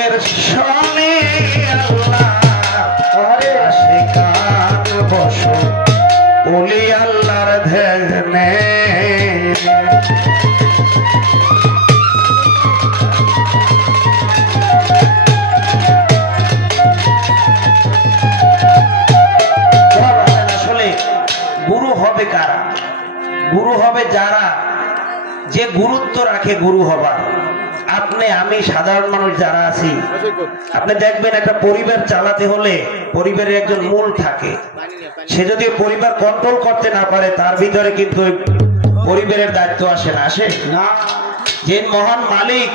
এর শোনে আল্লাহ আশিকান বসো ওলি আল্লাহর ধ্যানে আসলে গুরু হবে কারা? গুরু হবে যারা যে গুরুত্ব রাখে গুরু হবার। আপনি আমি সাধারণ মানুষ যারা আছি, আপনি দেখবেন একটা পরিবার চালাতে হলে পরিবারের একজন মূল থাকে। সে যদি পরিবার কন্ট্রোল করতে না পারে তার ভিতরে কিন্তু পরিবারের দায়িত্ব আসে না, আসে না। যে মহান মালিক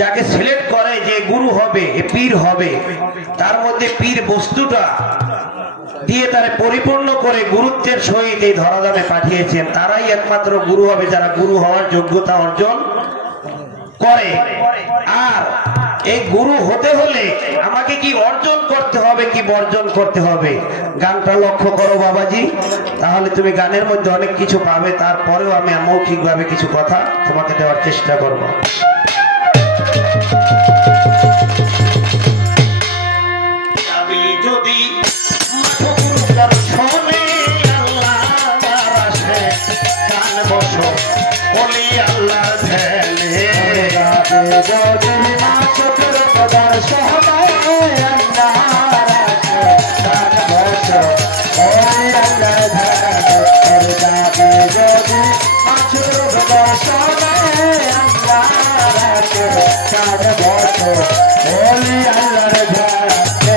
যাকে সিলেক্ট করে যে গুরু হবে, পীর হবে, তার মধ্যে পীর বস্তুটা দিয়ে তারা পরিপূর্ণ করে গুরুত্বের সহিত এই ধরাধামে পাঠিয়েছেন। তারাই একমাত্র গুরু হবে যারা গুরু হওয়ার যোগ্যতা অর্জন করে। আর এই গুরু হতে হলে আমাকে কি অর্জন করতে হবে কি বর্জন করতে হবে? গানটা লক্ষ্য করো বাবাজি, তাহলে তুমি গানের মধ্যে অনেক কিছু পাবে। তারপরেও আমি মৌখিকভাবে কিছু কথা তোমাকে দেওয়ার চেষ্টা করব। আমি যদি শোনে আল্লাহ আসে গান বসো বলি আল্লাহ ধ্যানে যদি মাসুর পদার শোনে আল্লাহ আসে গান বসো বলি আল্লাহ ধ্যানে যদি মাসুর পদার শোনে আল্লাহ আসে গান বসো বলি আল্লাহ ধ্যানে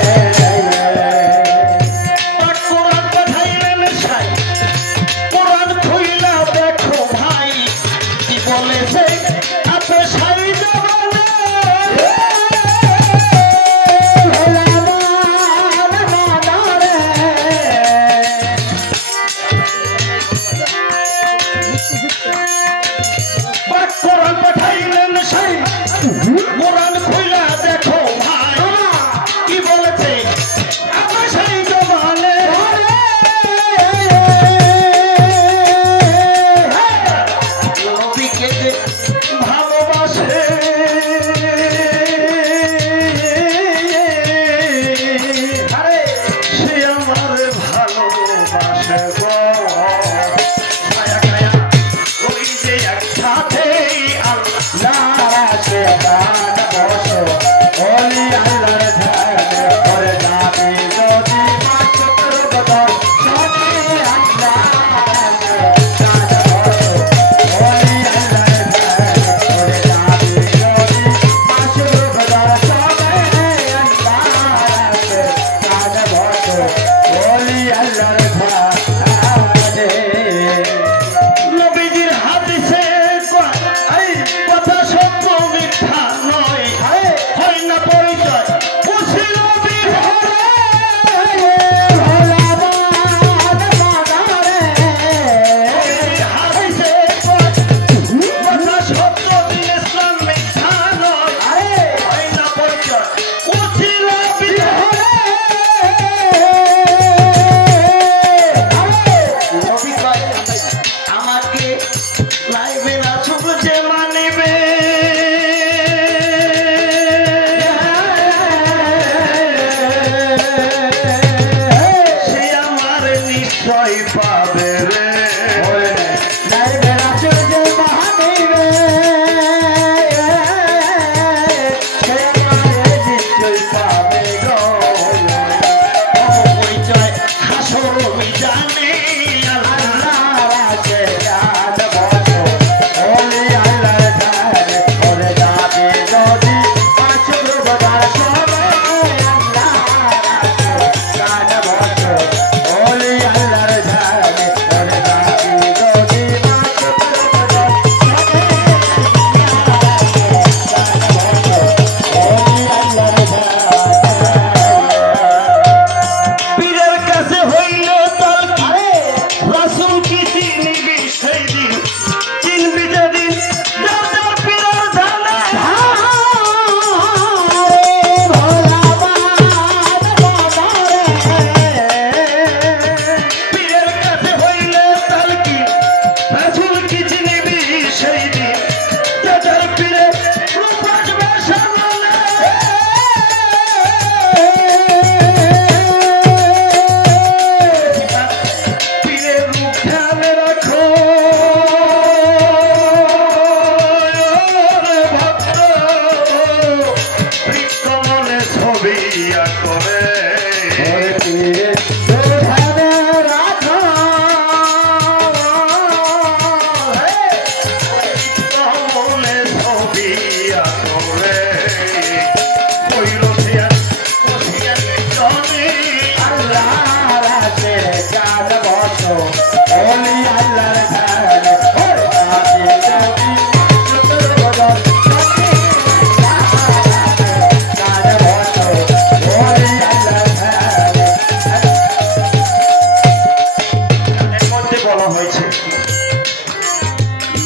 হয়েছে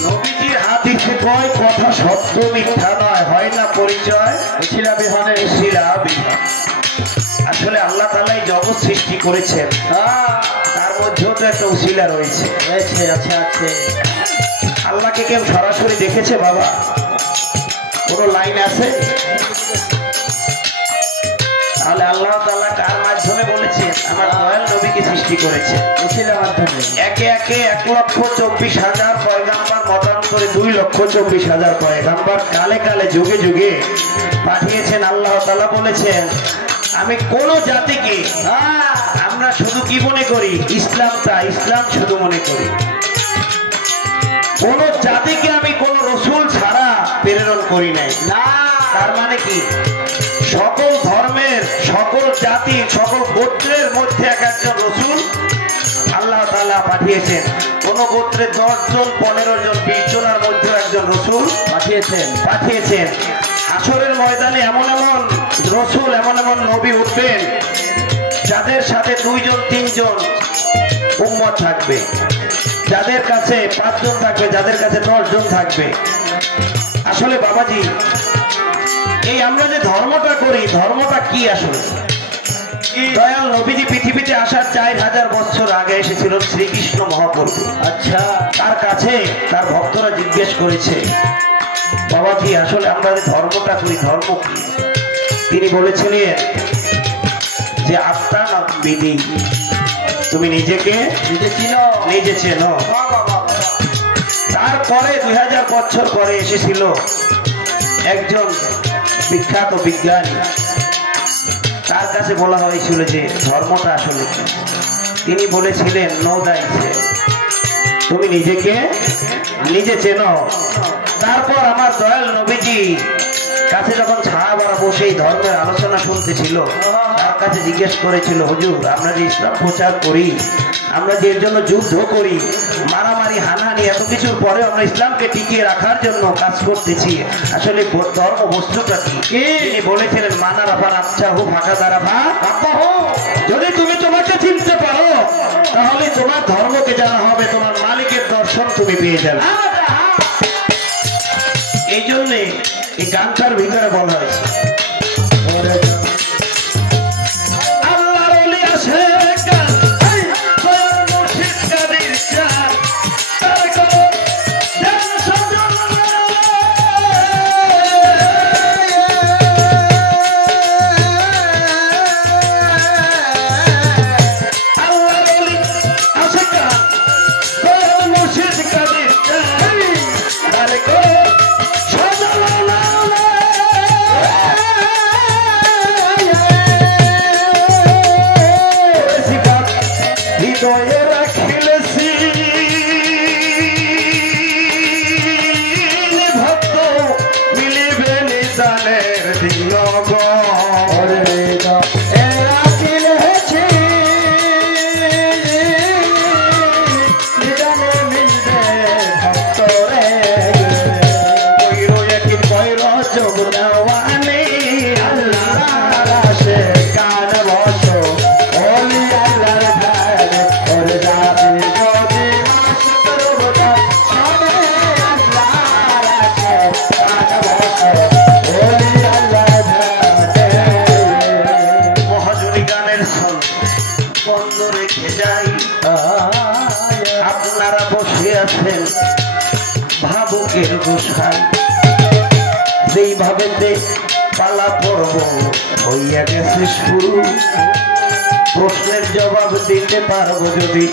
নবীজির হাদিসে কয় কথা সত্য মিথ্যা নয়, হয় না পরিচয় শিলা বিহানের শিলা বিহান। আসলে আল্লাহ তাআলাই জগৎ সৃষ্টি করেছেন, তার মধ্যেও তো একটা উসিলা রয়েছে। আচ্ছা আল্লাহকে কেউ সরাসরি দেখেছে বাবা? কোন লাইন আছে? তাহলে আল্লাহ তাআলা কার মাধ্যমে বলেছেন? আমার দয়াল নবীকে সৃষ্টি করেছে উসিলার মাধ্যমে। একে একে 1,24,000 পয়গাম্বর মতান্তরে 2,24,000 পয়গাম্বর কালে কালে যুগে যুগে পাঠিয়েছেন। আল্লাহ তাআলা বলেছেন আমি কোন জাতিকে, আমরা শুধু কি মনে করি? ইসলাম শুধু মনে করি। কোন জাতিকে আমি কোন রসুল ছাড়া প্রেরণ করি নাই। না, তার মানে কি? সকল ধর্মের, সকল জাতি, সকল গোত্রের মধ্যে এক একজন রসুল আল্লাহ তাআলা পাঠিয়েছেন। কোন গোত্রে 10 জন, 15 জন, 20 জনের মধ্যে একজন রসুল পাঠিয়েছেন। হাসরের ময়দানে এমন এমন রসুল, এমন এমন নবী উঠবেন যাদের সাথে 2 জন 3 জন উম্মত থাকবে, যাদের কাছে 5 জন থাকবে, যাদের কাছে 10 জন থাকবে। আসলে বাবাজি, এই আমরা যে ধর্মটা করি, ধর্মটা কি আসলে? দয়াল নবীজি পৃথিবীতে আসার 4000 বছর আগে এসেছিল শ্রীকৃষ্ণ মহাপ্রভু। আচ্ছা, তার কাছে তার ভক্তরা জিজ্ঞেস করেছে বাবাজি আসলে আমরা যে ধর্মটা করি, ধর্ম কি? তিনি বলেছিলেন যে আত্মা বিধি, তুমি নিজেকে নিজে চেনো। তারপরে 2000 বছর পরে এসেছিল একজন বিখ্যাত বিজ্ঞানী, তার কাছে বলা হয়েছিল যে ধর্মটা আসলে কি? তিনি বলেছিলেন নো দ্য সেলফ, তুমি নিজেকে নিজে চেনো। তারপর আমার দয়াল নবীজি কাছে যখন সাহাবারা বসে এই ধর্মের আলোচনা শুনতেছিল, তার কাছে জিজ্ঞেস করেছিল হুজুর আমরা যে ইসলাম প্রচার করি, আমরা যে এর জন্য যুদ্ধ করি, মারামারি হানাহানি এত কিছুর পরে আমরা ইসলামকে টিকিয়ে রাখার জন্য কাজ করতেছি, আসলে ধর্ম বস্তুটা কি? তিনি বলেছিলেন মানা রাফা আচ্ছা হো ফাঁকা দ্বারা ভা। যদি তুমি তোমাকে চিনতে পারো তাহলে তোমার ধর্মকে জানা হবে, তোমার মালিকের দর্শন তুমি পেয়ে যাবে। এই জন্যে এই গানটার ভিতরে বলা হয়েছে আপনারা বসে আছেন ভাবুকের গোসাই, যেইভাবে পালা পর্ব হইয়া গেছে শুরু, প্রশ্নের জবাব দিতে পারবো যদি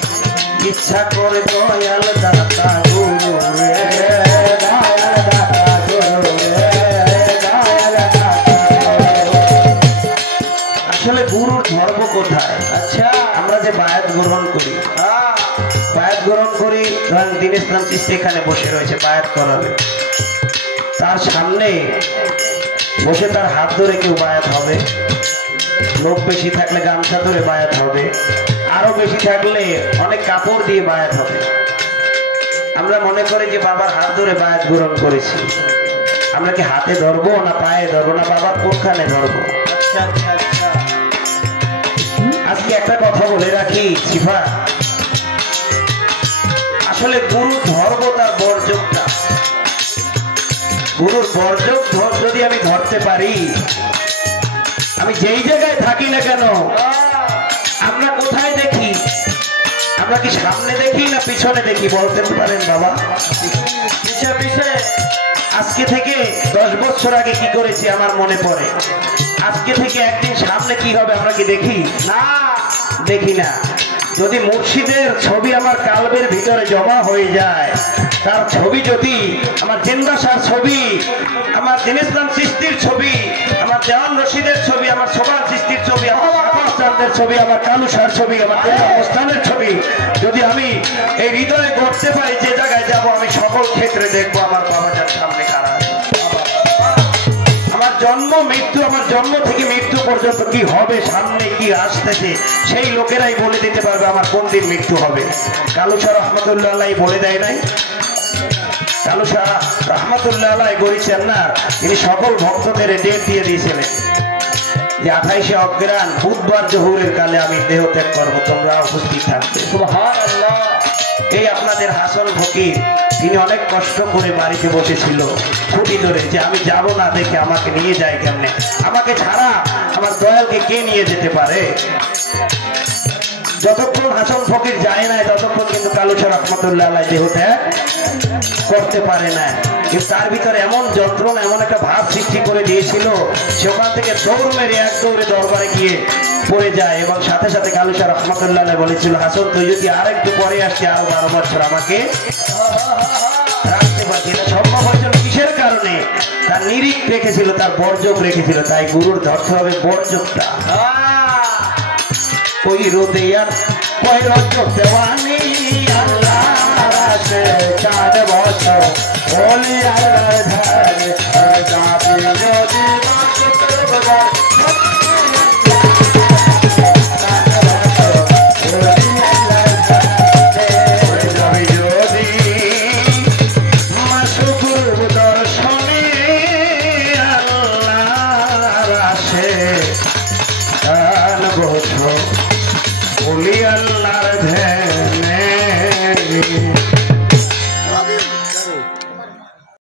ইচ্ছা করে দয়াল দাতা গুরু রে, দয়াল দাতা গুরু রে, দয়াল দাতা। আসলে গুরুর ধর্ম কোথায়? আচ্ছা, আমরা যে বায়াত গ্রহণ করি, বায়াত গ্রহণ করি, ধরেন দিন ইসলাম চিশতি এখানে বসে রয়েছে, বায়াত করাবে, তার সামনে বসে তার হাত ধরে কেউ বায়াত হবে, লোক বেশি থাকলে গামছা ধরে বায়াত হবে, আরো বেশি থাকলে অনেক কাপড় দিয়ে বায়াত হবে। আমরা মনে করি যে বাবার হাত ধরে বায়াত গ্রহণ করেছি, আমরা কি হাতে ধরবো না পায়ে ধরবো না বাবার কোনখানে ধরবো? আজকে একটা কথা বলে রাখি সিফা, আসলে গুরু ধরবো তার বর্জকটা, গুরুর বর্জক যদি আমি ধরতে পারি, আমি যেই জায়গায় থাকি না কেন, আমরা কোথায় দেখি, আমরা কি সামনে দেখি না পিছনে দেখি বলতে পারেন বাবা? পিছে পিছে। আজকে থেকে 10 বছর আগে কি করেছি আমার মনে পড়ে। আজকে থেকে একদিন সামনে কি হবে আমরা কি দেখি? না, দেখি না। যদি মুর্শিদের ছবি আমার কালবের ভিতরে জমা হয়ে যায়, তার ছবি যদি আমার জিন্দা শাহর ছবি, আমার দিন ইসলাম চিশতির ছবি, আমার দেওয়ান রশিদের ছবি, আমার সোবান চিশতির ছবি, আমার আব্বাস চাঁদের ছবি, আমার কালু শাহর ছবি, আমার মুস্তানের ছবি যদি আমি এই হৃদয়ে গড়তে পারি, যে জায়গায় যাব আমি সকল ক্ষেত্রে দেখবো আমার বাবাজার সামনে কারা আছে। আমার জন্ম মৃত্যু, আমার জন্ম থেকে মৃত্যু পর্যন্ত কি হবে, সামনে কি আসতেছে, সেই লোকেরাই বলে দিতে পারবে আমার কোন দিন মৃত্যু হবে। কালু শাহ রহমতুল্লাহ আলাইহ বলে দেয় নাই? কালু শাহ রহমতুল্লাহ আলাইহ করেছেন না, তিনি সকল ভক্তদের ডেট দিয়ে দিয়েছিলেন যে 28শে অগ্রহায়ণ বুধবার জহুরের কালে আমি দেহ ত্যাগ করবো, তোমরা উপস্থিত থাকবে। সুবহানাল্লাহ। এই আপনাদের হাসান ফকির, তিনি অনেক কষ্ট করে বাড়িতে বসেছিল খুঁটি ধরে, যে আমি যাব না, দেখে আমাকে নিয়ে যায় কেমনে, আমাকে ছাড়া আমার দয়ালকে কে নিয়ে যেতে পারে। যতক্ষণ হাসান ফকির যায় না, ততক্ষণ কিন্তু কালু শাহ রহমতুল্লাহ আলাইহ দেহ ত্যাগ করতে পারে না। কিন্তু তার ভিতরে এমন যন্ত্রণা, এমন একটা ভাব সৃষ্টি করে দিয়েছিল, সেখান থেকে দৌড় মেরে এক দৌড়ে দরবারে গিয়ে পড়ে যায়, এবং সাথে সাথে কালু শাহ রহমতুল্লাহ আলাইহ বলেছিল, হাসান তুই যদি আর একটু পরে আসছি, আরো 12 বছর আমাকে রাখতে পারছি না। সম্ভব হয়েছিল কিসের কারণে? তার নিরিখ রেখেছিল, তার বর্জক রেখেছিল। তাই গুরুর ধরতে হবে বর্জকটা। ওই রোদে আর কয় রজক দেওয়ানি আল্লাহ রাসে 4 বছর বলি আল্লাহ ধারে যাবি যদি মাসুতের বদল বলি আল্লাহ